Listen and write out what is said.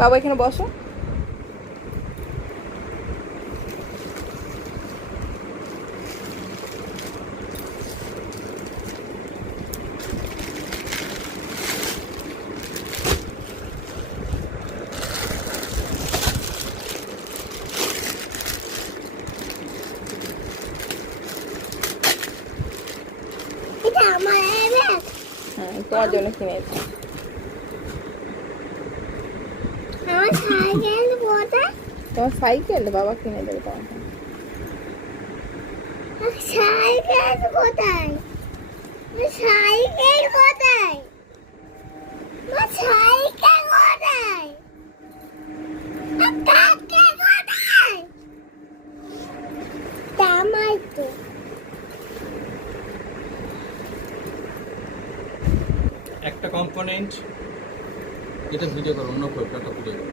বাবা এখানে বসো। এটা আমার ব্যাগ। হ্যাঁ, তোমার জন্য কিনেছি। আমার সাইকেল কোথায়? তোমার সাইকেল বাবা কিনে দেবে তোমাকে। সাইকেল কোথায়? সাইকেল কোথায়? সাইকেল কোথায়? কাকে কোথায়? আমার তো একটা কম্পোনেন্ট এটা ভিডিও করো, অন্য একটা ভিডিও করো।